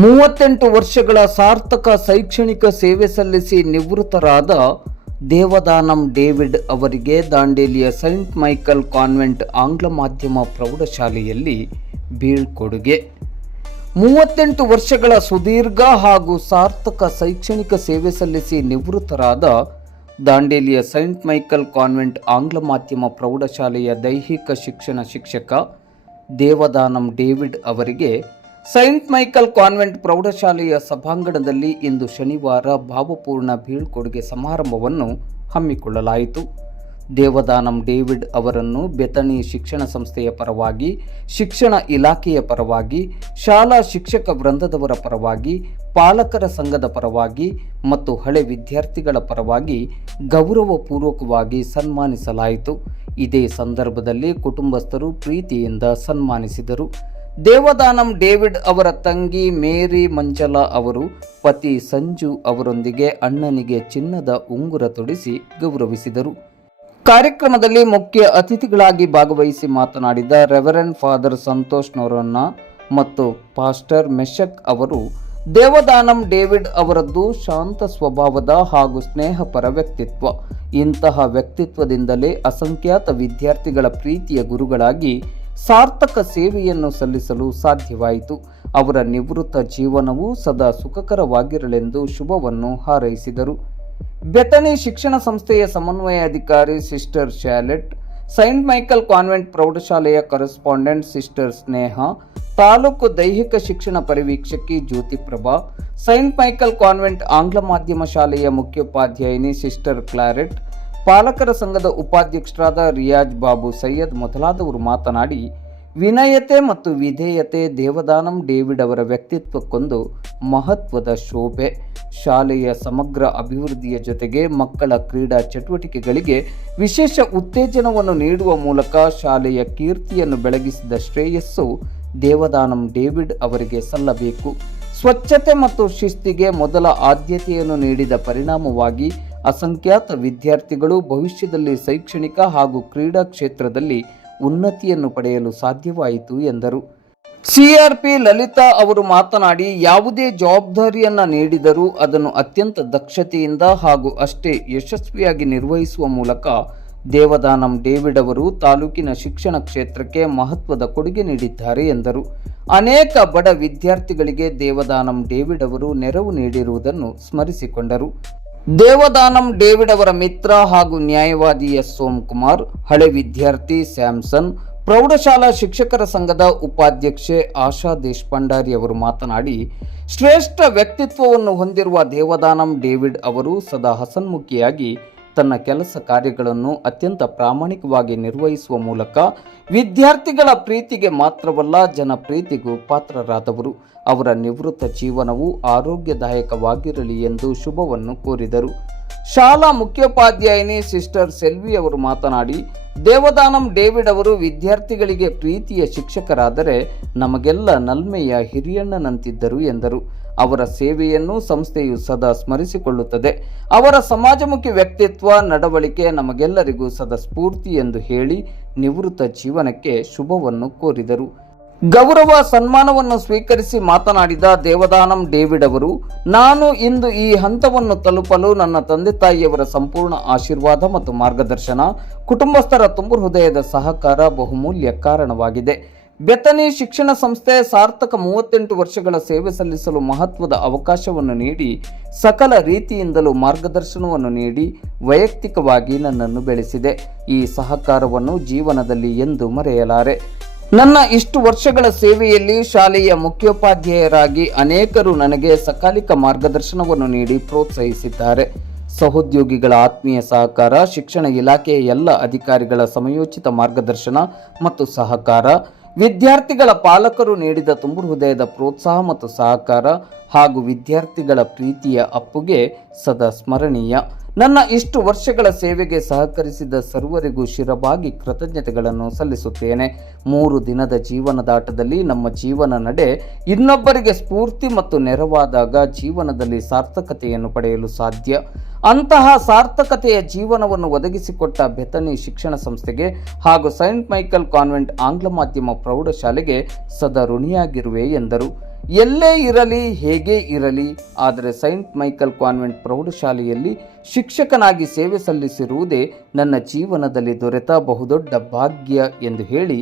38 ವರ್ಷಗಳ ಸಾರ್ಥಕ ಶೈಕ್ಷಣಿಕ ಸೇವೆ ಸಲ್ಲಿಸಿ ನಿವೃತ್ತರಾದ ದೇವದಾನಂ ಡೇವಿಡ್ ಅವರಿಗೆ ದಾಂಡೇಲಿಯ ಸೈಂಟ್ ಮೈಕಲ್ ಕಾನ್ವೆಂಟ್ ಆಂಗ್ಲ ಮಾಧ್ಯಮ ಪ್ರೌಢಶಾಲೆಯಲ್ಲಿ ಬೀಳ್ಕೊಡುಗೆ. 38 ವರ್ಷಗಳ ಸುದೀರ್ಘ ಹಾಗೂ ಸಾರ್ಥಕ ಶೈಕ್ಷಣಿಕ ಸೇವೆ ಸಲ್ಲಿಸಿ ನಿವೃತ್ತರಾದ ದಾಂಡೇಲಿಯ ಸೈಂಟ್ ಮೈಕಲ್ ಕಾನ್ವೆಂಟ್ ಆಂಗ್ಲ ಮಾಧ್ಯಮ ಪ್ರೌಢಶಾಲೆಯ ದೈಹಿಕ ಶಿಕ್ಷಣ ಶಿಕ್ಷಕ ದೇವದಾನಂ ಡೇವಿಡ್ ಅವರಿಗೆ ಸೈಂಟ್ ಮೈಕಲ್ ಕಾನ್ವೆಂಟ್ ಪ್ರೌಢಶಾಲೆಯ ಸಭಾಂಗಣದಲ್ಲಿ ಇಂದು ಶನಿವಾರ ಭಾವಪೂರ್ಣ ಬೀಳ್ಕೊಡುಗೆ ಸಮಾರಂಭವನ್ನು ಹಮ್ಮಿಕೊಳ್ಳಲಾಯಿತು. ದೇವದಾನಂ ಡೇವಿಡ್ ಅವರನ್ನು ಬೆತನಿ ಶಿಕ್ಷಣ ಸಂಸ್ಥೆಯ ಪರವಾಗಿ, ಶಿಕ್ಷಣ ಇಲಾಖೆಯ ಪರವಾಗಿ, ಶಾಲಾ ಶಿಕ್ಷಕ ವೃಂದದವರ ಪರವಾಗಿ, ಪಾಲಕರ ಸಂಘದ ಪರವಾಗಿ ಮತ್ತು ಹಳೆ ವಿದ್ಯಾರ್ಥಿಗಳ ಪರವಾಗಿ ಗೌರವಪೂರ್ವಕವಾಗಿ ಸನ್ಮಾನಿಸಲಾಯಿತು. ಇದೇ ಸಂದರ್ಭದಲ್ಲಿ ಕುಟುಂಬಸ್ಥರು ಪ್ರೀತಿಯಿಂದ ಸನ್ಮಾನಿಸಿದರು. ದೇವದಾನಂ ಡೇವಿಡ್ ಅವರ ತಂಗಿ ಮೇರಿ ಮಂಚಲಾ ಅವರು ಪತಿ ಸಂಜು ಅವರೊಂದಿಗೆ ಅಣ್ಣನಿಗೆ ಚಿನ್ನದ ಉಂಗುರ ತೊಡಿಸಿ ಗೌರವಿಸಿದರು. ಕಾರ್ಯಕ್ರಮದಲ್ಲಿ ಮುಖ್ಯ ಅತಿಥಿಗಳಾಗಿ ಭಾಗವಹಿಸಿ ಮಾತನಾಡಿದ ರೆವರೆಂಡ್ ಫಾದರ್ ಸಂತೋಷ್ ನೊರೊನ್ನ ಮತ್ತು ಪಾಸ್ಟರ್ ಮೆಶಕ್ ಅವರು ದೇವದಾನಂ ಡೇವಿಡ್ ಅವರದ್ದು ಶಾಂತ ಸ್ವಭಾವದ ಹಾಗೂ ಸ್ನೇಹಪರ ವ್ಯಕ್ತಿತ್ವ. ಇಂತಹ ವ್ಯಕ್ತಿತ್ವದಿಂದಲೇ ಅಸಂಖ್ಯಾತ ವಿದ್ಯಾರ್ಥಿಗಳ ಪ್ರೀತಿಯ ಗುರುಗಳಾಗಿ ಸಾರ್ಥಕ ಸೇವೆಯನ್ನು ಸಲ್ಲಿಸಲು ಸಾಧ್ಯವಾಯಿತು. ಅವರ ನಿವೃತ್ತ ಜೀವನವು ಸದಾ ಸುಖಕರವಾಗಿರಲೆಂದು ಶುಭವನ್ನು ಹಾರೈಸಿದರು. ಬೆತನಿ ಶಿಕ್ಷಣ ಸಂಸ್ಥೆಯ ಸಮನ್ವಯಾಧಿಕಾರಿ ಸಿಸ್ಟರ್ ಶ್ಯಾಲೆಟ್, ಸೈಂಟ್ ಮೈಕಲ್ ಕಾನ್ವೆಂಟ್ ಪ್ರೌಢಶಾಲೆಯ ಕರೆಸ್ಪಾಂಡೆಂಟ್ ಸಿಸ್ಟರ್ ಸ್ನೇಹ, ತಾಲೂಕು ದೈಹಿಕ ಶಿಕ್ಷಣ ಪರಿವೀಕ್ಷಕಿ ಜ್ಯೋತಿಪ್ರಭಾ, ಸೈಂಟ್ ಮೈಕಲ್ ಕಾನ್ವೆಂಟ್ ಆಂಗ್ಲ ಮಾಧ್ಯಮ ಶಾಲೆಯ ಮುಖ್ಯೋಪಾಧ್ಯಾಯಿನಿ ಸಿಸ್ಟರ್ ಕ್ಲಾರೆಟ್, ಪಾಲಕರ ಸಂಘದ ಉಪಾಧ್ಯಕ್ಷರಾದ ರಿಯಾಜ್ ಬಾಬು ಸೈಯದ್ ಮೊದಲಾದವರು ಮಾತನಾಡಿ, ವಿನಯತೆ ಮತ್ತು ವಿಧೇಯತೆ ದೇವದಾನಂ ಡೇವಿಡ್ ಅವರ ವ್ಯಕ್ತಿತ್ವಕ್ಕೊಂದು ಮಹತ್ವದ ಶೋಭೆ. ಶಾಲೆಯ ಸಮಗ್ರ ಅಭಿವೃದ್ಧಿಯ ಜೊತೆಗೆ ಮಕ್ಕಳ ಕ್ರೀಡಾ ಚಟುವಟಿಕೆಗಳಿಗೆ ವಿಶೇಷ ಉತ್ತೇಜನವನ್ನು ನೀಡುವ ಮೂಲಕ ಶಾಲೆಯ ಕೀರ್ತಿಯನ್ನು ಬೆಳಗಿಸಿದ ಶ್ರೇಯಸ್ಸು ದೇವದಾನಂ ಡೇವಿಡ್ ಅವರಿಗೆ ಸಲ್ಲಬೇಕು. ಸ್ವಚ್ಛತೆ ಮತ್ತು ಶಿಸ್ತಿಗೆ ಮೊದಲ ಆದ್ಯತೆಯನ್ನು ನೀಡಿದ ಪರಿಣಾಮವಾಗಿ ಅಸಂಖ್ಯಾತ ವಿದ್ಯಾರ್ಥಿಗಳು ಭವಿಷ್ಯದಲ್ಲಿ ಶೈಕ್ಷಣಿಕ ಹಾಗೂ ಕ್ರೀಡಾ ಕ್ಷೇತ್ರದಲ್ಲಿ ಉನ್ನತಿಯನ್ನು ಪಡೆಯಲು ಸಾಧ್ಯವಾಯಿತು ಎಂದರು. ಸಿಆರ್ಪಿ ಲಲಿತಾ ಅವರು ಮಾತನಾಡಿ, ಯಾವುದೇ ಜವಾಬ್ದಾರಿಯನ್ನ ನೀಡಿದರೂ ಅದನ್ನು ಅತ್ಯಂತ ದಕ್ಷತೆಯಿಂದ ಹಾಗೂ ಅಷ್ಟೇ ಯಶಸ್ವಿಯಾಗಿ ನಿರ್ವಹಿಸುವ ಮೂಲಕ ದೇವದಾನಂ ಡೇವಿಡ್ ಅವರು ತಾಲೂಕಿನ ಶಿಕ್ಷಣ ಕ್ಷೇತ್ರಕ್ಕೆ ಮಹತ್ವದ ಕೊಡುಗೆ ನೀಡಿದ್ದಾರೆ ಎಂದರು. ಅನೇಕ ಬಡ ವಿದ್ಯಾರ್ಥಿಗಳಿಗೆ ದೇವದಾನಂ ಡೇವಿಡ್ ಅವರು ನೆರವು ನೀಡಿರುವುದನ್ನು ಸ್ಮರಿಸಿಕೊಂಡರು. ದೇವದಾನಂ ಡೇವಿಡ್ ಅವರ ಮಿತ್ರ ಹಾಗೂ ನ್ಯಾಯವಾದಿ ಎಸ್ ಸೋಮಕುಮಾರ್, ಹಳೆ ವಿದ್ಯಾರ್ಥಿ ಸ್ಯಾಮ್ಸನ್, ಪ್ರೌಢಶಾಲಾ ಶಿಕ್ಷಕರ ಸಂಘದ ಉಪಾಧ್ಯಕ್ಷೆ ಆಶಾ ದೇಶಪಾಂಡಾರಿ ಅವರು ಮಾತನಾಡಿ, ಶ್ರೇಷ್ಠ ವ್ಯಕ್ತಿತ್ವವನ್ನು ಹೊಂದಿರುವ ದೇವದಾನಂ ಡೇವಿಡ್ ಅವರು ಸದಾ ಹಸನ್ಮುಖಿಯಾಗಿ ತನ್ನ ಕೆಲಸ ಕಾರ್ಯಗಳನ್ನು ಅತ್ಯಂತ ಪ್ರಾಮಾಣಿಕವಾಗಿ ನಿರ್ವಹಿಸುವ ಮೂಲಕ ವಿದ್ಯಾರ್ಥಿಗಳ ಪ್ರೀತಿಗೆ ಮಾತ್ರವಲ್ಲ ಜನಪ್ರೀತಿಗೂ ಪಾತ್ರರಾದವರು. ಅವರ ನಿವೃತ್ತ ಜೀವನವು ಆರೋಗ್ಯದಾಯಕವಾಗಿರಲಿ ಎಂದು ಶುಭವನ್ನು ಕೋರಿದರು. ಶಾಲಾ ಮುಖ್ಯೋಪಾಧ್ಯಾಯಿನಿ ಸಿಸ್ಟರ್ ಸೆಲ್ವಿ ಅವರು ಮಾತನಾಡಿ, ದೇವದಾನಂ ಡೇವಿಡ್ ಅವರು ವಿದ್ಯಾರ್ಥಿಗಳಿಗೆ ಪ್ರೀತಿಯ ಶಿಕ್ಷಕರಾದರೆ ನಮಗೆಲ್ಲ ನಲ್ಮೆಯ ಹಿರಿಯಣ್ಣನಂತಿದ್ದರು ಎಂದರು. ಅವರ ಸೇವೆಯನ್ನು ಸಂಸ್ಥೆಯು ಸದಾ ಸ್ಮರಿಸಿಕೊಳ್ಳುತ್ತದೆ. ಅವರ ಸಮಾಜಮುಖಿ ವ್ಯಕ್ತಿತ್ವ, ನಡವಳಿಕೆ ನಮಗೆಲ್ಲರಿಗೂ ಸದಾ ಸ್ಫೂರ್ತಿ ಎಂದು ಹೇಳಿ ನಿವೃತ್ತ ಜೀವನಕ್ಕೆ ಶುಭವನ್ನು ಕೋರಿದರು. ಗೌರವ ಸನ್ಮಾನವನ್ನು ಸ್ವೀಕರಿಸಿ ಮಾತನಾಡಿದ ದೇವದಾನಂ ಡೇವಿಡ್ ಅವರು, ನಾನು ಇಂದು ಈ ಹಂತವನ್ನು ತಲುಪಲು ನನ್ನ ತಂದೆ ತಾಯಿಯವರ ಸಂಪೂರ್ಣ ಆಶೀರ್ವಾದ ಮತ್ತು ಮಾರ್ಗದರ್ಶನ, ಕುಟುಂಬಸ್ಥರ ತುಂಬು ಹೃದಯದ ಸಹಕಾರ ಬಹುಮೂಲ್ಯ ಕಾರಣವಾಗಿದೆ. ಬೆತನಿ ಶಿಕ್ಷಣ ಸಂಸ್ಥೆ ಸಾರ್ಥಕ 38 ವರ್ಷಗಳ ಸೇವೆ ಸಲ್ಲಿಸಲು ಮಹತ್ವದ ಅವಕಾಶವನ್ನು ನೀಡಿ ಸಕಲ ರೀತಿಯಿಂದಲೂ ಮಾರ್ಗದರ್ಶನವನ್ನು ನೀಡಿ ವೈಯಕ್ತಿಕವಾಗಿ ನನ್ನನ್ನು ಬೆಳೆಸಿದೆ. ಈ ಸಹಕಾರವನ್ನು ಜೀವನದಲ್ಲಿ ಎಂದು ಮರೆಯಲಾರೆ. ನನ್ನ ಇಷ್ಟು ವರ್ಷಗಳ ಸೇವೆಯಲ್ಲಿ ಶಾಲೆಯ ಮುಖ್ಯೋಪಾಧ್ಯಾಯರಾಗಿ ಅನೇಕರು ನನಗೆ ಸಕಾಲಿಕ ಮಾರ್ಗದರ್ಶನವನ್ನು ನೀಡಿ ಪ್ರೋತ್ಸಾಹಿಸಿದ್ದಾರೆ. ಸಹೋದ್ಯೋಗಿಗಳ ಆತ್ಮೀಯ ಸಹಕಾರ, ಶಿಕ್ಷಣ ಇಲಾಖೆಯ ಎಲ್ಲ ಅಧಿಕಾರಿಗಳ ಸಮಯೋಚಿತ ಮಾರ್ಗದರ್ಶನ ಮತ್ತು ಸಹಕಾರ, ವಿದ್ಯಾರ್ಥಿಗಳ ಪಾಲಕರು ನೀಡಿದ ತುಂಬು ಹೃದಯದ ಪ್ರೋತ್ಸಾಹ ಮತ್ತು ಸಹಕಾರ ಹಾಗೂ ವಿದ್ಯಾರ್ಥಿಗಳ ಪ್ರೀತಿಯ ಅಪ್ಪುಗೆ ಸದಾ ಸ್ಮರಣೀಯ. ನನ್ನ ಇಷ್ಟು ವರ್ಷಗಳ ಸೇವೆಗೆ ಸಹಕರಿಸಿದ ಸರ್ವರಿಗೂ ಶಿರಬಾಗಿ ಕೃತಜ್ಞತೆಗಳನ್ನು ಸಲ್ಲಿಸುತ್ತೇನೆ. 3 ದಿನದ ಜೀವನದಾಟದಲ್ಲಿ ನಮ್ಮ ಜೀವನ ನಡೆ ಇನ್ನೊಬ್ಬರಿಗೆ ಸ್ಫೂರ್ತಿ ಮತ್ತು ನೆರವಾದಾಗ ಜೀವನದಲ್ಲಿ ಸಾರ್ಥಕತೆಯನ್ನು ಪಡೆಯಲು ಸಾಧ್ಯ. ಅಂತಹ ಸಾರ್ಥಕತೆಯ ಜೀವನವನ್ನು ಒದಗಿಸಿಕೊಟ್ಟ ಬೆತನಿ ಶಿಕ್ಷಣ ಸಂಸ್ಥೆಗೆ ಹಾಗೂ ಸೈಂಟ್ ಮೈಕಲ್ ಕಾನ್ವೆಂಟ್ ಆಂಗ್ಲ ಮಾಧ್ಯಮ ಪ್ರೌಢಶಾಲೆಗೆ ಸದಾ ಋಣಿಯಾಗಿರುವೆ ಎಂದರು. ಎಲ್ಲೇ ಇರಲಿ ಹೇಗೇ ಇರಲಿ, ಆದರೆ ಸೈಂಟ್ ಮೈಕಲ್ ಕಾನ್ವೆಂಟ್ ಪ್ರೌಢಶಾಲೆಯಲ್ಲಿ ಶಿಕ್ಷಕನಾಗಿ ಸೇವೆ ಸಲ್ಲಿಸಿರುವುದೇ ನನ್ನ ಜೀವನದಲ್ಲಿ ದೊರೆತ ಬಹುದೊಡ್ಡ ಭಾಗ್ಯ ಎಂದು ಹೇಳಿ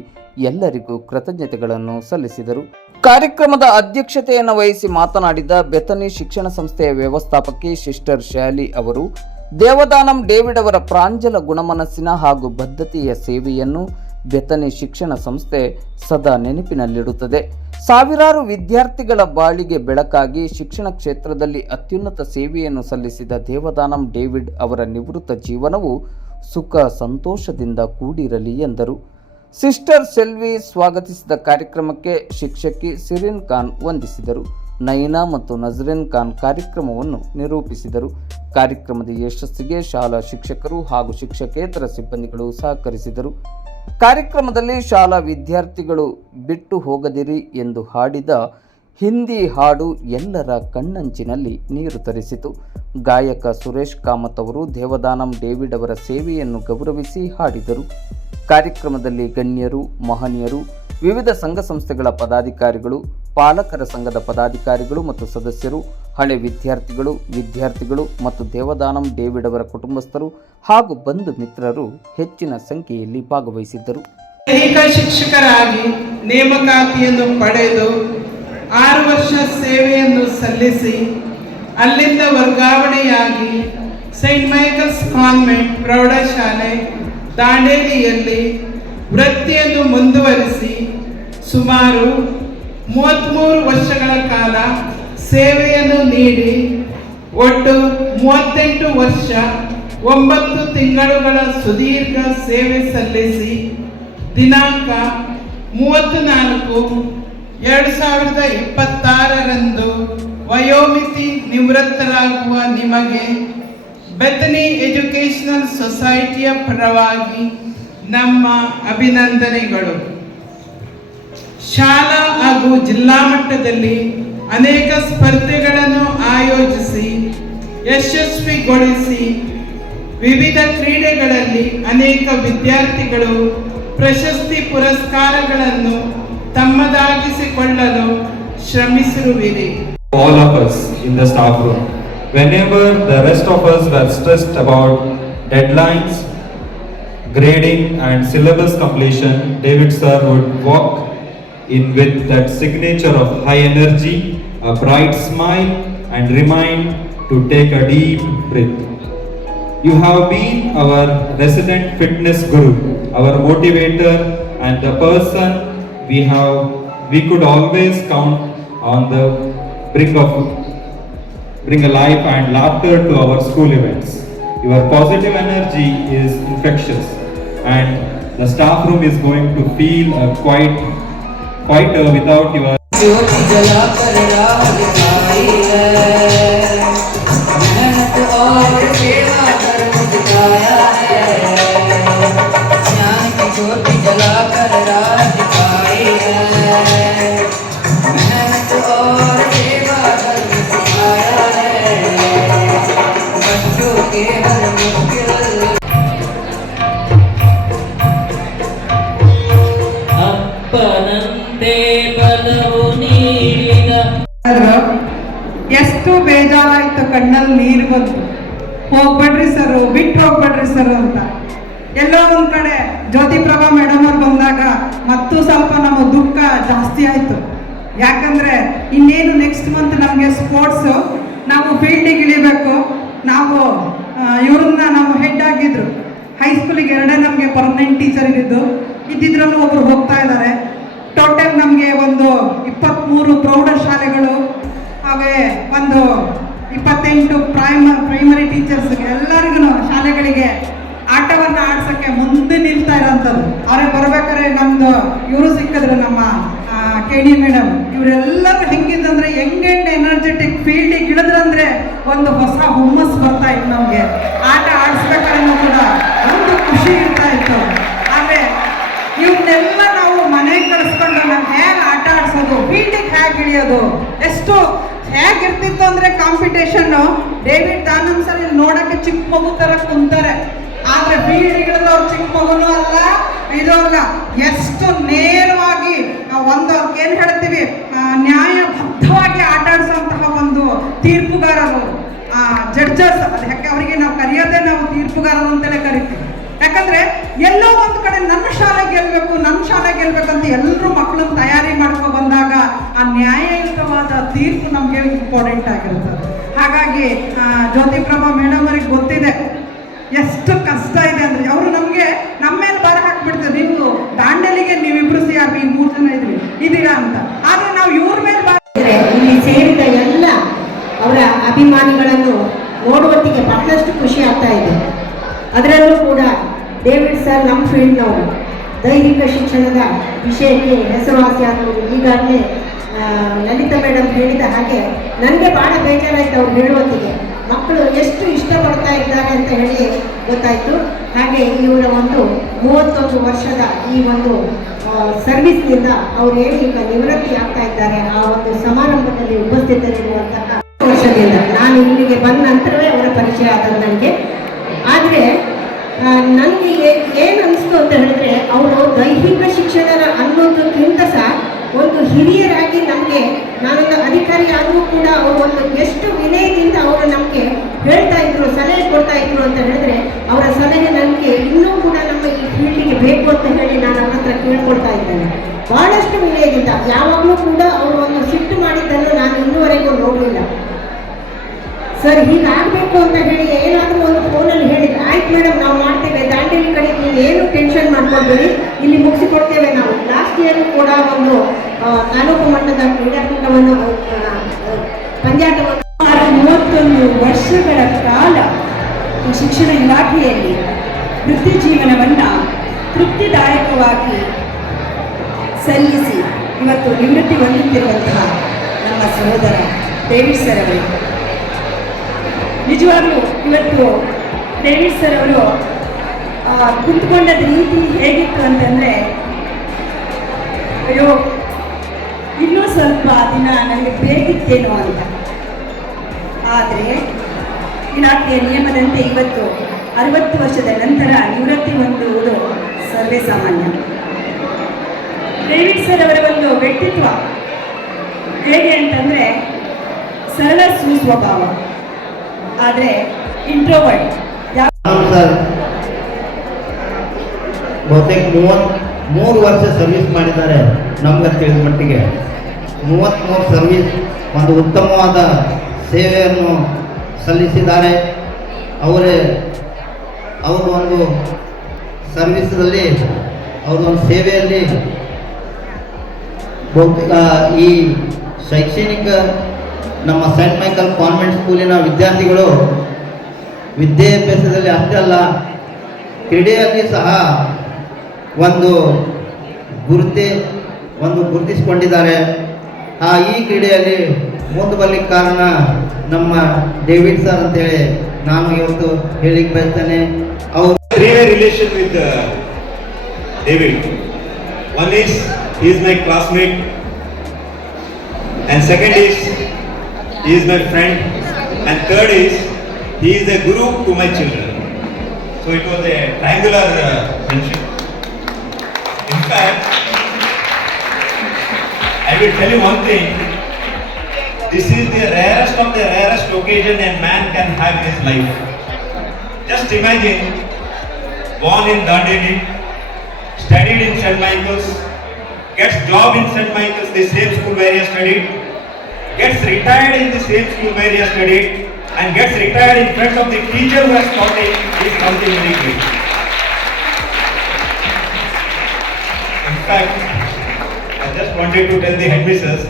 ಎಲ್ಲರಿಗೂ ಕೃತಜ್ಞತೆಗಳನ್ನು ಸಲ್ಲಿಸಿದರು. ಕಾರ್ಯಕ್ರಮದ ಅಧ್ಯಕ್ಷತೆಯನ್ನು ವಹಿಸಿ ಮಾತನಾಡಿದ ಬೆಥನಿ ಶಿಕ್ಷಣ ಸಂಸ್ಥೆಯ ವ್ಯವಸ್ಥಾಪಕಿ ಸಿಸ್ಟರ್ ಶ್ಯಾಲಿ ಅವರು, ದೇವದಾನಂ ಡೇವಿಡ್ ಅವರ ಪ್ರಾಂಜಲ ಗುಣಮನಸ್ಸಿನ ಹಾಗೂ ಬದ್ಧತೆಯ ಸೇವೆಯನ್ನು ಬೆಥನಿ ಶಿಕ್ಷಣ ಸಂಸ್ಥೆ ಸದಾ ನೆನಪಿನಲ್ಲಿಡುತ್ತದೆ. ಸಾವಿರಾರು ವಿದ್ಯಾರ್ಥಿಗಳ ಬಾಳಿಗೆ ಬೆಳಕಾಗಿ ಶಿಕ್ಷಣ ಕ್ಷೇತ್ರದಲ್ಲಿ ಅತ್ಯುನ್ನತ ಸೇವೆಯನ್ನು ಸಲ್ಲಿಸಿದ ದೇವದಾನಂ ಡೇವಿಡ್ ಅವರ ನಿವೃತ್ತ ಜೀವನವು ಸುಖ ಸಂತೋಷದಿಂದ ಕೂಡಿರಲಿ ಎಂದರು. ಸಿಸ್ಟರ್ ಸೆಲ್ವಿ ಸ್ವಾಗತಿಸಿದ ಕಾರ್ಯಕ್ರಮಕ್ಕೆ ಶಿಕ್ಷಕಿ ಸಿರಿನ್ ಖಾನ್ ವಂದಿಸಿದರು. ನೈನಾ ಮತ್ತು ನಜರಿನ್ ಖಾನ್ ಕಾರ್ಯಕ್ರಮವನ್ನು ನಿರೂಪಿಸಿದರು. ಕಾರ್ಯಕ್ರಮದ ಯಶಸ್ಸಿಗೆ ಶಾಲಾ ಶಿಕ್ಷಕರು ಹಾಗೂ ಶಿಕ್ಷಕೇತರ ಸಿಬ್ಬಂದಿಗಳು ಸಹಕರಿಸಿದರು. ಕಾರ್ಯಕ್ರಮದಲ್ಲಿ ಶಾಲಾ ವಿದ್ಯಾರ್ಥಿಗಳು ಬಿಟ್ಟು ಹೋಗದಿರಿ ಎಂದು ಹಾಡಿದ ಹಿಂದಿ ಹಾಡು ಎಲ್ಲರ ಕಣ್ಣಂಚಿನಲ್ಲಿ ನೀರು ತರಿಸಿತು. ಗಾಯಕ ಸುರೇಶ್ ಕಾಮತ್ ಅವರು ದೇವದಾನಂ ಡೇವಿಡ್ ಅವರ ಸೇವೆಯನ್ನು ಗೌರವಿಸಿ ಹಾಡಿದರು. ಕಾರ್ಯಕ್ರಮದಲ್ಲಿ ಗಣ್ಯರು, ಮಹನೀಯರು, ವಿವಿಧ ಸಂಘ ಸಂಸ್ಥೆಗಳ ಪದಾಧಿಕಾರಿಗಳು, ಪಾಲಕರ ಸಂಘದ ಪದಾಧಿಕಾರಿಗಳು ಮತ್ತು ಸದಸ್ಯರು, ಹಳೆ ವಿದ್ಯಾರ್ಥಿಗಳು ಮತ್ತು ದೇವದಾನಂ ಡೇವಿಡ್ ಅವರ ಕುಟುಂಬಸ್ಥರು ಹಾಗೂ ಬಂಧು ಮಿತ್ರರು ಹೆಚ್ಚಿನ ಸಂಖ್ಯೆಯಲ್ಲಿ ಭಾಗವಹಿಸಿದ್ದರು. ದೈಹಿಕ ಶಿಕ್ಷಕರಾಗಿ ನೇಮಕಾತಿಯನ್ನು ಪಡೆದು 6 ವರ್ಷ ಸೇವೆಯನ್ನು ಸಲ್ಲಿಸಿ ಅಲ್ಲಿಂದ ವರ್ಗಾವಣೆಯಾಗಿ ಸೈಂಟ್ ಮೈಕಲ್ಸ್ ಕಾನ್ವೆಂಟ್ ಪ್ರೌಢಶಾಲೆ ದಾಂಡೇಲಿಯಲ್ಲಿ ವೃತ್ತಿಯನ್ನು ಮುಂದುವರಿಸಿ ಸುಮಾರು 33 ವರ್ಷಗಳ ಕಾಲ ಸೇವೆಯನ್ನು ನೀಡಿ ಒಟ್ಟು 38 ವರ್ಷ 9 ತಿಂಗಳುಗಳ ಸುದೀರ್ಘ ಸೇವೆ ಸಲ್ಲಿಸಿ ದಿನಾಂಕ 34/2026 ವಯೋಮಿತಿ ನಿವೃತ್ತರಾಗುವ ನಿಮಗೆ ಬೆಥನಿ ಎಜುಕೇಷನಲ್ ಸೊಸೈಟಿಯ ಪರವಾಗಿ ನಮ್ಮ ಅಭಿನಂದನೆಗಳು. ಶಾಲಾ ಹಾಗೂ ಜಿಲ್ಲಾ ಮಟ್ಟದಲ್ಲಿ ಅನೇಕ ಸ್ಪರ್ಧೆಗಳನ್ನು ಆಯೋಜಿಸಿ ಯಶಸ್ವಿಗೊಳಿಸಿ ವಿವಿಧ ಕ್ರೀಡೆಗಳಲ್ಲಿ ಅನೇಕ ವಿದ್ಯಾರ್ಥಿಗಳು ಪ್ರಶಸ್ತಿ ಪುರಸ್ಕಾರಗಳನ್ನು ತಮ್ಮದಾಗಿಸಿಕೊಳ್ಳಲು ಶ್ರಮಿಸಿರುವಿರಿ. All of us in the staff room, whenever the rest of us were stressed about deadlines, grading and syllabus completion, David sir would walk in with that signature of high energy, a bright smile and remind to take a deep breath. You have been our resident fitness guru, our motivator and the person we could always count on the bring a life and laughter to our school events. Your positive energy is infectious and the staff room is going to feel quite without your ज्योति जला कर राह दिखाई है, मेहनत और सेवा कर्म दिखाया है, ज्ञान की ज्योति जला कर राह दिखाई है, मेहनत और सेवा कर्म दिखाया है, बच्चों के हर मुश्किल ಅಪ್ಪನಂತೆ ಬಲವು ನೀಡಿದ. ಎಷ್ಟು ಬೇಜಾರಾಯ್ತು, ಕಣ್ಣಲ್ಲಿ ನೀರು ಬಂತು. ಹೋಗ್ಬೇಡ್ರಿ ಸರ್, ಬಿಟ್ಟು ಹೋಗ್ಬೇಡ್ರಿ ಸರ್ ಅಂತ. ಎಲ್ಲೋ ಒಂದ್ ಕಡೆ ಜ್ಯೋತಿ ಪ್ರಭಾ ಮೇಡಮ್ ಅವ್ರು ಬಂದಾಗ ಮತ್ತೂ ಸ್ವಲ್ಪ ನಮ್ಮ ದುಃಖ ಜಾಸ್ತಿ ಆಯ್ತು. ಯಾಕಂದ್ರೆ ಇನ್ನೇನು ನೆಕ್ಸ್ಟ್ ಮಂತ್ ನಮಗೆ ಸ್ಪೋರ್ಟ್ಸ್, ನಾವು ಫೀಲ್ಡಿಗೆ ಇಳಿಬೇಕು. ನಾವು ಇವ್ರನ್ನ ನಮ್ಮ ಹೆಡ್ ಆಗಿದ್ರು ಹೈಸ್ಕೂಲಿಗೆ 2 ನಮಗೆ ಪರ್ಮನೆಂಟ್ ಟೀಚರ್ ಇದ್ದಿದ್ರಲ್ಲೂ ಒಬ್ರು ಹೋಗ್ತಾ ಇದ್ದಾರೆ. ಟೋಟಲ್ ನಮಗೆ ಒಂದು 23 ಪ್ರೌಢಶಾಲೆಗಳು, ಹಾಗೆ ಒಂದು 28 ಪ್ರೈಮರಿ ಟೀಚರ್ಸ್ ಎಲ್ಲರಿಗೂ ಶಾಲೆಗಳಿಗೆ ಆಟವನ್ನು ಆಡ್ಸೋಕ್ಕೆ ಮುಂದೆ ನಿಲ್ತಾ ಇರೋಂಥದ್ದು. ಅವ್ರಿಗೆ ಬರ್ಬೇಕಾದ್ರೆ ನಮ್ದು ಇವರು ಸಿಕ್ಕಿದ್ರು, ನಮ್ಮ KD ಮೇಡಮ್. ಇವರೆಲ್ಲರೂ ಹೆಂಗಿದ್ದಂದ್ರೆ ಯಂಗ್ ಅಂಡ್ ಎನರ್ಜೆಟಿಕ್. ಫೀಲ್ಡಿಗೆ ಇಳಿದ್ರಂದ್ರೆ ಒಂದು ಹೊಸ ಹುಮ್ಮಸ್ ಬರ್ತಾ ಇತ್ತು ನಮಗೆ. ಆಟ ಆಡಿಸ್ಬೇಕಾದ್ರೂ ಕೂಡ ಒಂದು ಖುಷಿ ಇರ್ತಾ ಇತ್ತು. ಆದರೆ ಇವನ್ನೆಲ್ಲ ನಾವು ಮನೆಗೆ ಕಳಿಸ್ಕೊಂಡು ನಾವು ಹೇಗೆ ಆಟ ಆಡಿಸೋದು, ಫೀಲ್ಡಿಗೆ ಹೇಗೆ ಇಳಿಯೋದು, ಎಷ್ಟು ಹೇಗಿರ್ತಿತ್ತು ಅಂದರೆ ಕಾಂಪಿಟೇಷನ್ನು. ಡೇವಿಡ್ ದಾನಮ್ ಸರ್ ಇಲ್ಲಿ ನೋಡೋಕ್ಕೆ ಚಿಕ್ಕ ಮಗು ಥರ ಕುಂತಾರೆ. ಆದ್ರೆ ಬೀಡಿಗಳಲ್ಲಿ ಅವ್ರು ಚಿಕ್ಕ ಮಗುನೂ ಅಲ್ಲ, ಇದು ಅಲ್ಲ. ಎಷ್ಟು ನೇರವಾಗಿ ಒಂದು ಅವ್ರಿಗೆ ಏನ್ ಹೇಳ್ತೀವಿ, ನ್ಯಾಯಬದ್ಧವಾಗಿ ಆಟ ಆಡಿಸುವಂತಹ ಒಂದು ತೀರ್ಪುಗಾರರು, ಜಡ್ಜಸ್. ಅದು ಯಾಕೆ ಅವರಿಗೆ ನಾವು ಕರೆಯೋದೇ ನಾವು ತೀರ್ಪುಗಾರರು ಅಂತಲೇ ಕರಿತೀವಿ. ಯಾಕಂದ್ರೆ ಎಲ್ಲೋ ಒಂದು ಕಡೆ ನನ್ನ ಶಾಲೆ ಗೆಲ್ಬೇಕು ಅಂತ ಎಲ್ಲರೂ ಮಕ್ಕಳನ್ನ ತಯಾರಿ ಮಾಡ್ಕೊ ಬಂದಾಗ ಆ ನ್ಯಾಯಯುತವಾದ ತೀರ್ಪು ನಮಗೆ ಇಂಪಾರ್ಟೆಂಟ್ ಆಗಿರ್ತದೆ. ಹಾಗಾಗಿ ಜ್ಯೋತಿಪ್ರಭಾ ಮೇಡಮ್ ಅವ್ರಿಗೆ ಗೊತ್ತಿದೆ ಎಷ್ಟು ಕಷ್ಟ ಇದೆ ಅಂದ್ರೆ. ಅವರು ನಮಗೆ ನಮ್ಮ ಮೇಲೆ ಭಾರ ಹಾಕ್ಬಿಡ್ತಾರೆ, ನೀವು ದಾಂಡೇಲಿಗೆ ನೀವಿಬ್ರು CRP 3 ಜನ ಇದೀರಾ ಅಂತ. ಆದ್ರೆ ನಾವು ಇವ್ರ ಮೇಲೆ ಇಲ್ಲಿ ಸೇರಿದ ಎಲ್ಲ ಅವರ ಅಭಿಮಾನಿಗಳನ್ನು ನೋಡುವತ್ತಿಗೆ ಬಹಳಷ್ಟು ಖುಷಿ ಆಗ್ತಾ ಇದೆ. ಅದರಲ್ಲೂ ಕೂಡ ಡೇವಿಡ್ ಸರ್ ನಮ್ಮ ಫೀಲ್ಡ್ನವರು, ದೈಹಿಕ ಶಿಕ್ಷಣದ ವಿಷಯಕ್ಕೆ ಹೆಸರುವಾಸಿಯಾದವರು. ಈಗಾಗಲೇ ಲಲಿತಾ ಮೇಡಮ್ ಹೇಳಿದ ಹಾಗೆ ನನಗೆ ಭಾಳ ಬೇಜಾರಾಯಿತು ಅವ್ರು ಹೇಳುವತ್ತಿಗೆ. ಮಕ್ಕಳು ಎಷ್ಟು ಇಷ್ಟಪಡ್ತಾ ಇದ್ದಾರೆ ಅಂತ ಹೇಳಿ ಗೊತ್ತಾಯಿತು. ಹಾಗೆ ಇವರ ಒಂದು 31 ವರ್ಷದ ಈ ಒಂದು ಸರ್ವಿಸ್ನಿಂದ ಅವರು ಏನು ಈಗ ನಿವೃತ್ತಿ ಆಗ್ತಾ ಇದ್ದಾರೆ, ಆ ಒಂದು ಸಮಾರಂಭದಲ್ಲಿ ಉಪಸ್ಥಿತರಿರುವಂತಹ ವರ್ಷದಿಂದ ನಾನು ಇಲ್ಲಿಗೆ ಬಂದ ನಂತರವೇ ಅವರ ಪರಿಚಯ ಆದದ್ದು ನನಗೆ. ಆದರೆ ನನಗೆ ಏನು ಅನಿಸ್ತು ಅಂತ ಹೇಳಿದ್ರೆ, ಅವರು ದೈಹಿಕ ಶಿಕ್ಷಣ ಅನ್ನೋದಕ್ಕಿಂತ ಸಹ ಒಂದು ಹಿರಿಯರಾಗಿ ನಮಗೆ, ನಾನೊಂದು ಅಧಿಕಾರಿ ಆದರೂ ಕೂಡ ಅವರು ಒಂದು ಎಷ್ಟು ವಿನಯದಿಂದ ಅವರು ನಮಗೆ ಹೇಳ್ತಾ ಇದ್ರು, ಸಲಹೆ ಕೊಡ್ತಾ ಇದ್ರು ಅಂತ ಹೇಳಿದ್ರೆ, ಅವರ ಸಲಹೆ ನನಗೆ ಇನ್ನೂ ಕೂಡ ನಮ್ಮ ಈ ಫೀಲ್ಡಿಗೆ ಬೇಕು ಅಂತ ಹೇಳಿ ನಾನು ಅವ್ರ ಹತ್ರ ಕೇಳ್ಕೊಳ್ತಾ ಇದ್ದೇನೆ. ಭಾಳಷ್ಟು ವಿನಯದಿಂದ, ಯಾವಾಗಲೂ ಕೂಡ ಅವರು ಒಂದು ಸಿಟ್ಟು ಮಾಡಿದ್ದನ್ನು ನಾನು ಇನ್ನೂವರೆಗೂ ನೋಡಲಿಲ್ಲ. ಸರ್ ಹೀಗಾಗಬೇಕು ಅಂತ ಹೇಳಿ ಏನಾದರೂ ಒಂದು ಫೋನಲ್ಲಿ ಹೇಳಿದ್ರೆ, ಆಯ್ತು ಮೇಡಮ್ ನಾವು ಮಾಡ್ತೇವೆ, ದಾಂಡೇಲಿ ಕಡೆ ನೀವು ಏನು ಟೆನ್ಷನ್ ಮಾಡ್ಕೊಳ್ಬೇಡಿ, ಇಲ್ಲಿ ಮುಗಿಸಿಕೊಡ್ತೇವೆ ನಾವು. ಲಾಸ್ಟ್ ಇಯರ್ ಕೂಡ ಒಂದು ತಾಲೂಕು ಮಟ್ಟದ ಕ್ರೀಡಾಕೂಟವನ್ನು ಪಂದ್ಯಾಟವನ್ನು 31 ವರ್ಷಗಳ ಕಾಲ ಈ ಶಿಕ್ಷಣ ಇಲಾಖೆಯಲ್ಲಿ ವೃತ್ತಿ ಜೀವನವನ್ನು ತೃಪ್ತಿದಾಯಕವಾಗಿ ಸಲ್ಲಿಸಿ ಇವತ್ತು ನಿವೃತ್ತಿ ಹೊಂದುತ್ತಿರುವಂತಹ ನಮ್ಮ ಸಹೋದರ ಡೇವಿಡ್ ಸರ್ ಅವರು. ನಿಜವಾಗ್ಲೂ ಇವತ್ತು ಡೇವಿಡ್ ಸರ್ ಅವರು ಕುಂತ್ಕೊಂಡದ ರೀತಿ ಹೇಗಿತ್ತು ಅಂತಂದರೆ, ಅಯ್ಯೋ ಇನ್ನೂ ಸ್ವಲ್ಪ ದಿನ ನನಗೆ ಬೇಕಿತ್ತೇನೋ ಅಂತ. ಆದರೆ ಇಲಾಖೆಯ ನಿಯಮದಂತೆ ಇವತ್ತು 60 ವರ್ಷದ ನಂತರ ನಿವೃತ್ತಿ ಹೊಂದುವುದು ಸರ್ವೇ ಸಾಮಾನ್ಯ. ಡೇವಿಡ್ ಸರ್ ಅವರ ಒಂದು ವ್ಯಕ್ತಿತ್ವ ಹೇಗೆ ಅಂತಂದರೆ, ಸರಳ ಸುಸ್ವಭಾವ, ಆದರೆ ಇಂಟ್ರೋವರ್ಟ್. ಸರ್ ಬಹುತೇಕ 33 ವರ್ಷ ಸರ್ವಿಸ್ ಮಾಡಿದ್ದಾರೆ. ನಮ್ಗೆ ತಿಳಿದ ಮಟ್ಟಿಗೆ 33 ಸರ್ವಿಸ್, ಒಂದು ಉತ್ತಮವಾದ ಸೇವೆಯನ್ನು ಸಲ್ಲಿಸಿದ್ದಾರೆ. ಅವರು ಒಂದು ಸರ್ವಿಸಲ್ಲಿ, ಅವರ ಒಂದು ಸೇವೆಯಲ್ಲಿ ಬಹುತೇಕ ಈ ಶೈಕ್ಷಣಿಕ ನಮ್ಮ ಸೈಂಟ್ ಮೈಕಲ್ ಕಾನ್ವೆಂಟ್ ಸ್ಕೂಲಿನ ವಿದ್ಯಾರ್ಥಿಗಳು ವಿದ್ಯಾಭ್ಯಾಸದಲ್ಲಿ ಅಷ್ಟೇ ಅಲ್ಲ, ಕ್ರೀಡೆಯಲ್ಲಿ ಸಹ ಒಂದು ಗುರುತಿಸಿಕೊಂಡಿದ್ದಾರೆ. ಈ ಕ್ರೀಡೆಯಲ್ಲಿ ಮುಂದೆ ಬರ್ಲಿಕ್ಕೆ ಕಾರಣ ನಮ್ಮ ಡೇವಿಡ್ ಸರ್ ಅಂತೇಳಿ ನಾನು ಇವತ್ತು ಹೇಳಿಕ್ಕೆ ಬಯಸ್ತೇನೆ. ಅವರು three-way relation with David. One is he is my classmate, and second is he is my friend, and third is he is a guru to my children. So it was a triangular friendship. In fact, I will tell you one thing. This is the rarest of the rarest occasion a man can have in his life. Just imagine, born in Dandeli, studied in St. Michael's, gets job in St. Michael's, the same school where he has studied, gets retired in the same school where he has studied, and gets retired in front of the teacher who has taught him is something very great. In fact, I just wanted to tell the headmistress,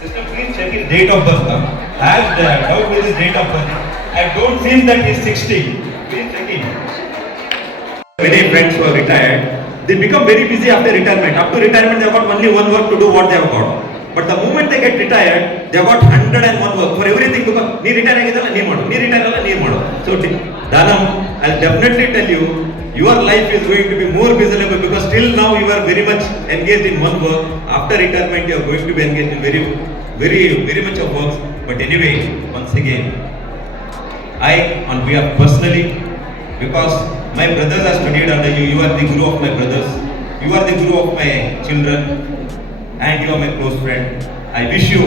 sister, please check his date of birth. I have doubt with his date of birth. I don't feel that he is 60. Please check it. Many friends who are retired, they become very busy after retirement. Up to retirement, they have got only one work to do what they have got. But the moment they get retired, they have got 101 work for everything. Because nee retire agidalla nee madu, nee retire alla nee madu. So Dhanam, I'll definitely tell you, your life is going to be more miserable because till now you are very much engaged in one work. After retirement, you are going to be engaged in very much of work. But anyway, once again, I, on behalf personally, because my brothers are studied under you. You are the guru of my brothers. You are the guru of my children, and you are my close friend. I wish you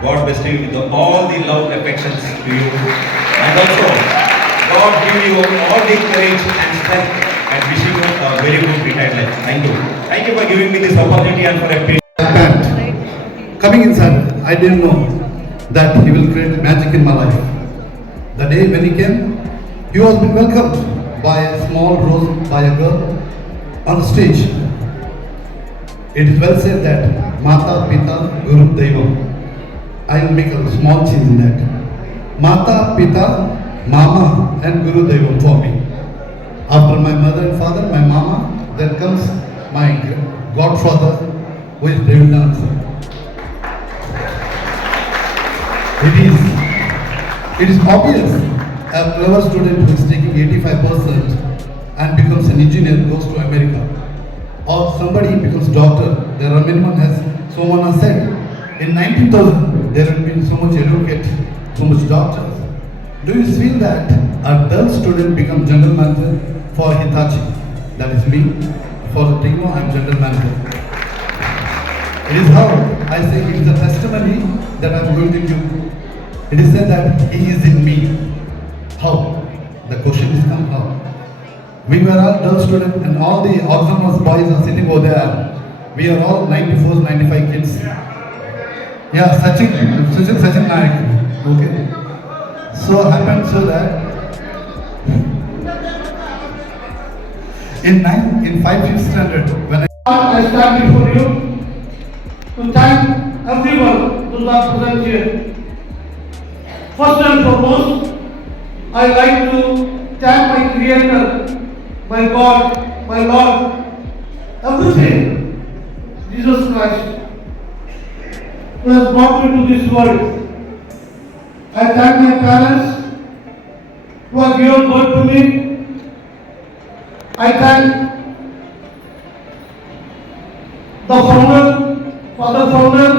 God bless you with all the love, affections to you, and also God give you all the courage and strength, and wishing you a very good retired life. Thank you. Thank you for giving me this opportunity and for appreciating. Coming inside, I didn't know that he will create magic in my life. The day when he came, he was been welcomed by a small rose by a girl on the stage. It is well said that Mata, Pita, Guru, Devam. I will make a small change in that. Mata, Pita, Mama and Guru Devam for me. After my mother and father, my mama, then comes my godfather, who is Devinanath. It is obvious a clever student who is taking 85% and becomes an engineer goes to America, or somebody becomes doctor. There are many, as someone has said, in 19,000 there have been so much educate, so much doctors. Do you feel that a dull student becomes general manager for Hitachi? That is me. For the Techno, I am general manager. It is how I say it is a testimony that I am going to give. It is said that he is in me. How? The question is come how? We were all dull students and all the autonomous boys are sitting over there. We are all 94, 95 kids. Yeah, Sachin Nayak. Okay. So happened so that in 5th, 5th standard, when I stand before you to thank everyone who are present here. First and foremost, I like to thank my Creator, my God, my Lord, everything, Jesus Christ, who has brought me to this world. I thank my parents who have given birth to me. I thank the founder, Father Founder,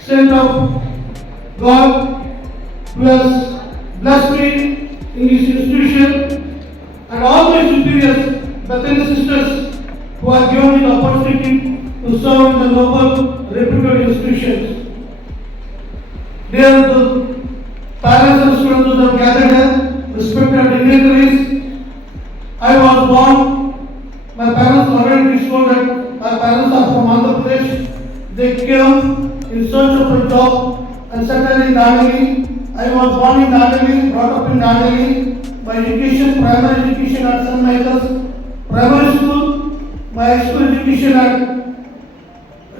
Saint of God, who has blessed me in this institution, and all my superiors, Bethany sisters, who have given me the opportunity to serve in the noble, reputed institutions. Dear the parents and students who have gathered here, respected dignitaries, I was born, my parents already told that my parents are from Andhra Pradesh. They came in search of a job and settled in Dandeli. I was born in Dandeli, brought up in Dandeli. My education, primary education at St. Michael's Primary School, my high school education at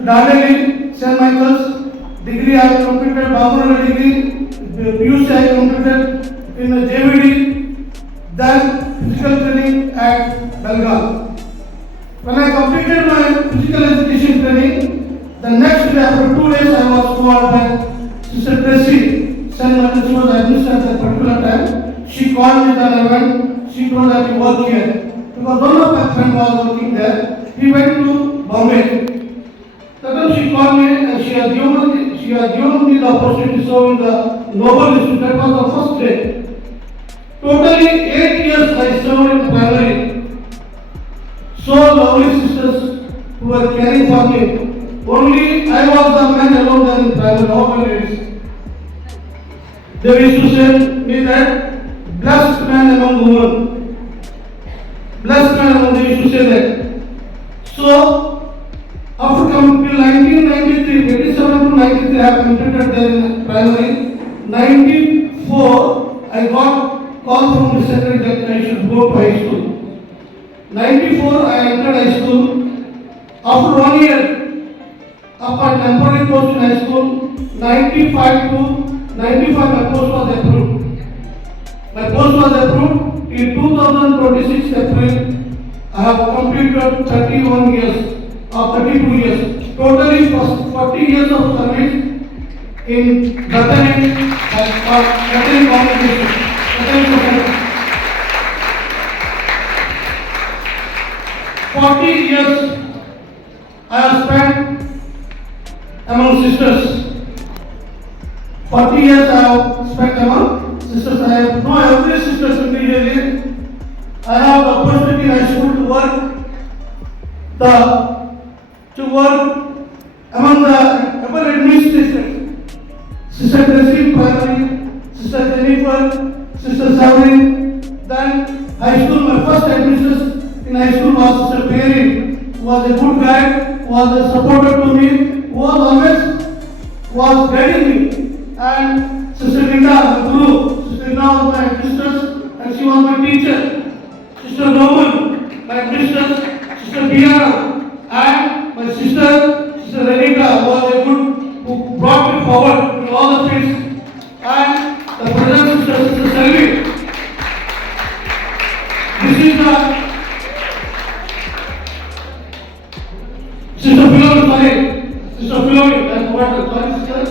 Dandeli, St. Michael's. Degree I completed, Bangura degree, PUC I completed in the JVD, then physical training at Belgaum. When I completed my physical education training, the next day after 2 days I was called by Sister Tracy, St. Michael's was administered at that particular time. She called me that I went, she told that you work here. Because one of my friends was working there, he went to Bombay. That time she called me and she has given me the opportunity to serve in the Noble Institute. That was the first day. Totally 8 years I served in primary. So lovely sisters who were caring for me. Only I was the man alone there in primary, all my ladies. They used to say me that blessed man among women. Blessed man among, they used to say that. So after coming till 1993, 87 to 93, I have completed there in primary. 94, I got call from the secretary that I should go to high school. 94, I entered high school. After 1 year, up at temporary post in high school, 95 to 95, my post was approved. My post was approved. In 2026 April, I have completed 31 years. 32 years, totally 40 years of service in Bethany congregation. 40 years I have spent among sisters. 40 years I have spent among sisters. I have known every sister individually. I have the opportunity in high school to work among the upper administration. Sister Tracy primary, Sister Jennifer, Sister Sabrine. Then high school, my first admission in high school was Sister Perry, who was a good guy, who was a supporter to me, who was always guiding me. And Sister Linda, the guru, Sister Linda was my mistress and she was my teacher. Sister Roman, my mistress, Sister Diana, and my sister, Sister Renita, was a good, who brought me forward in all the fields. And the brother sister, Sister Selvi. This is the Sister Philomena, Sister Philomena, that's what the sorry sister.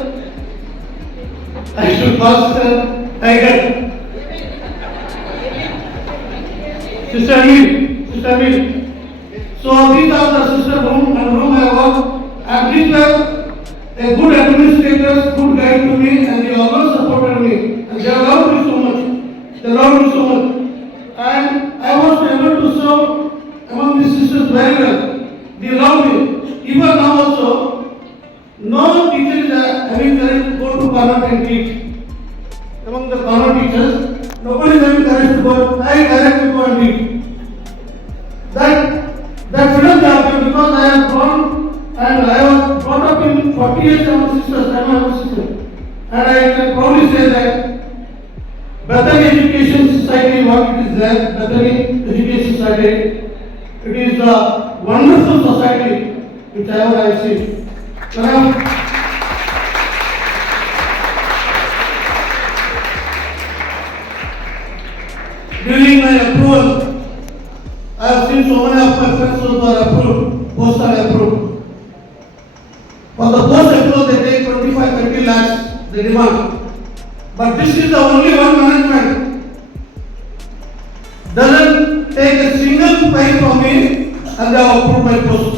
I should call Sister Tiger. Sister Emil. So these are the sister whom I work, and these were a good administrators, good guide to me, and they always supported me, and they loved me so much. They loved me so much, and I was able to serve among these sisters very well. They loved me. Even now also, no teacher is having courage to go to convent and teach. Among the convent teachers, nobody is having courage to go. I directly go and teach. That freedom happened because I am born and I was brought up in 48 among sisters. I am a sister, and I can proudly say that Bethany Education Society, what it is there, Bethany Education Society, it is a wonderful society which I have seen. During my approval, I have seen so many of my friends who are approved, post are approved. For the post approval, they take 25-30 lakhs, they demand. But this is the only one management doesn't take a single pay from me and they have approved my post.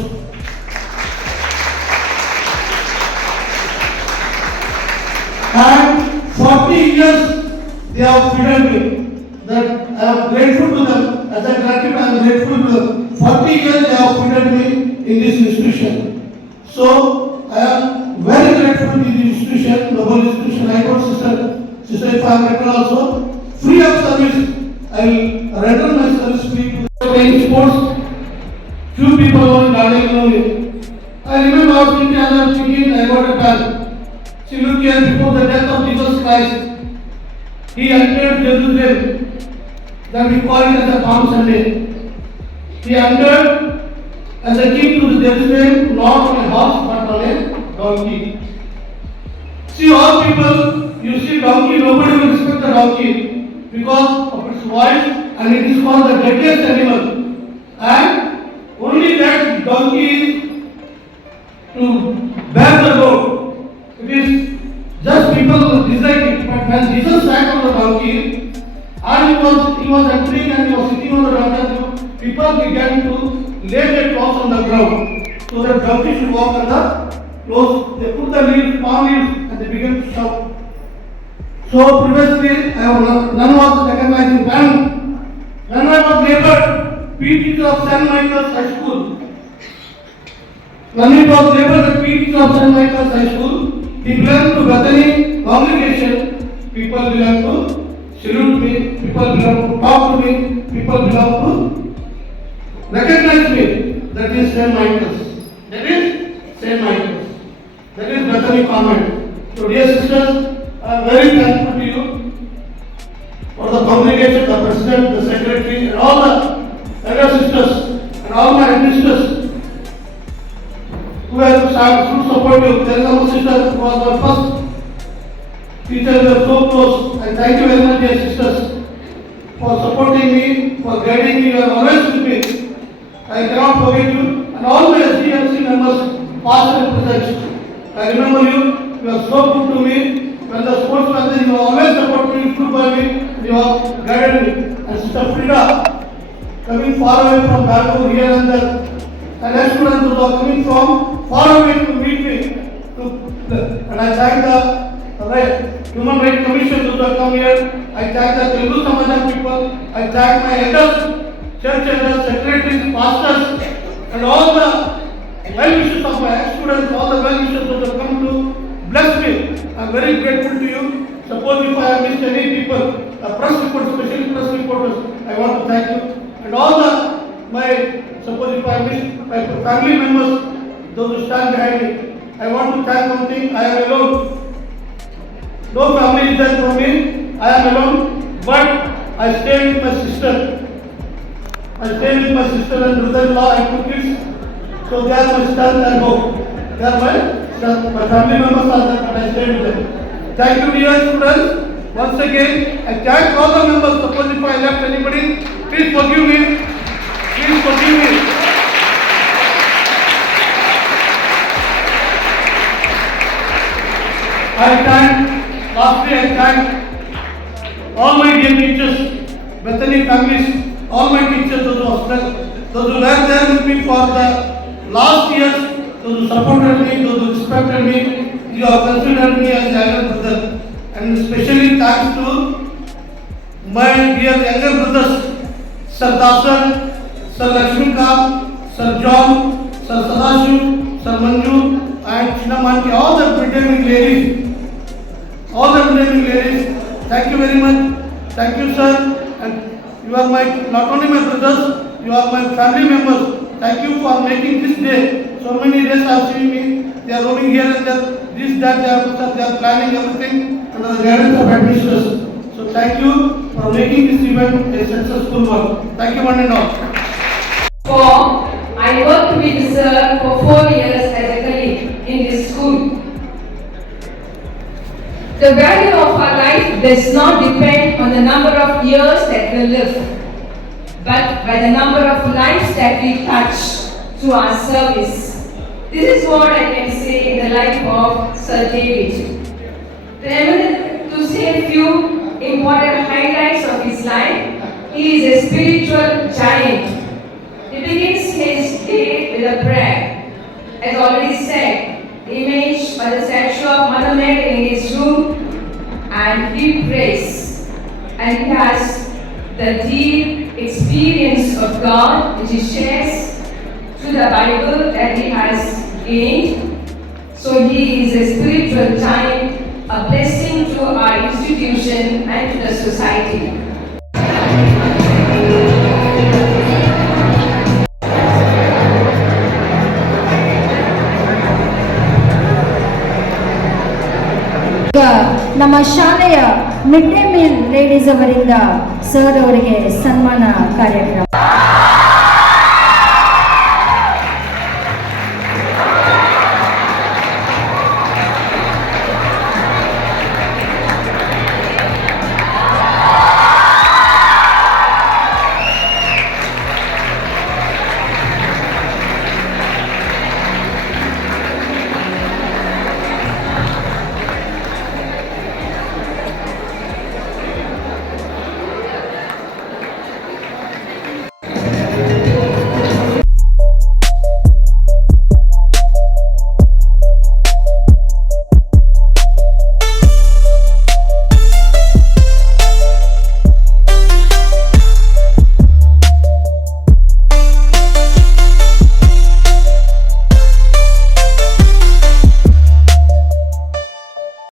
And 40 years they have fed me. That I am grateful to them. As a gratitude, I am grateful to them. 40 years they have fed me in this institution. So I am very grateful to the institution, the whole institution. I told sister, if I am rendered also free of service, I will render my service free to playing sports. Few people know me. I remember I was thinking, I got a band. See, look here, before the death of Jesus Christ, he entered Jerusalem. That we call it as a Palm Sunday. He entered as a king to the Jerusalem, not on a horse but on a donkey. See, all people, you see donkey, nobody will respect the donkey because of its voice, and it is called the deadliest animal. And only that donkey is to bear the load. It is just people dislike it. But when Jesus sat on the donkey, and he was entering and he was sitting on the donkey, people began to lay their clothes on the ground so that donkey should walk on the clothes. They put the leaves, palm leaves, and they began to shout. So previously, none was recognizing them. When I was labeled PE of St. Michael's High School, when it was labeled the PE of St. Michael's High School, he belonged to Bethany congregation. People belong to salute me, people belong to talk to me, people belong to recognize me. That is St. Michael's. That is St. Michael's. That is Bethany Convent. So dear sisters, I am very thankful to you for the congregation, the president, the secretary, and all the elder sisters, and all my administrators who have support you. There is our sister who was our first teacher, we are so close. And thank you very much, dear sisters, for supporting me, for guiding me. You are always with me. I cannot forget you. And all my SDMC members, past and present. I remember you. You are so good to me. When the sports was there, you always support me, stood by me, you have guided me. And Sister Frida, coming far away from Bangalore here and there, and students who are coming from far away to meet me. And I thank the Human Rights Commission who have come here. I thank the Telugu Samajam people. I thank my elders church elders, secretaries, pastors, and all the well-wishers of my ex-students, all the well-wishers who have come to bless me. I am very grateful to you. Suppose if I have missed any people, press reporters, especially press reporters, I want to thank you. And all suppose if I miss my family members, those who stand behind me, I want to thank one thing, I am alone. No family is there for me, I am alone, but I stayed with my sister. I stayed with my sister and brother-in-law and 2 kids, so they are my strength and hope. They are my strength. My family members are there, but I stayed with them. Thank you, dear students. Once again, I thank all the members. Suppose if I left anybody, please forgive me. Please forgive me. Lastly, I thank all my dear teachers, Bethany families, all my teachers, those who were there with me for the last years, those who supported me, those who respected me, you have considered me as a younger brother. And especially thanks to my dear younger brothers, Sir Dasar, Sir Lakshmikant, Sir John, Sir Sadashiv, Sir Manju, and Chinamanti, all the pretending ladies. Thank you very much. Thank you, sir. And you are not only my brothers, you are my family members. Thank you for making this day. So many days I have seen me. They are roaming here and there. This, that, they are planning everything under the guidance of administrators. So thank you for making this event a successful one. Thank you, one and all. I worked with sir for 4 years as a colleague in this school. The value of our life does not depend on the number of years that we live, but by the number of lives that we touch through our service. This is what I can say in the life of Sir David. To say a few important highlights of his life, he is a spiritual giant. He begins his day with a prayer. As already said, the image or the statue of Mother Mary in his room, and he prays. And he has the deep experience of God which he shares through the Bible that he has gained. So he is a spiritual giant, a blessing to our institution and to the society. ಈಗ ನಮ್ಮ ಶಾಲೆಯ mid day meal ladies ಅವರಿಂದ ಸರ್ ಅವರಿಗೆ ಸನ್ಮಾನ ಕಾರ್ಯಕ್ರಮ.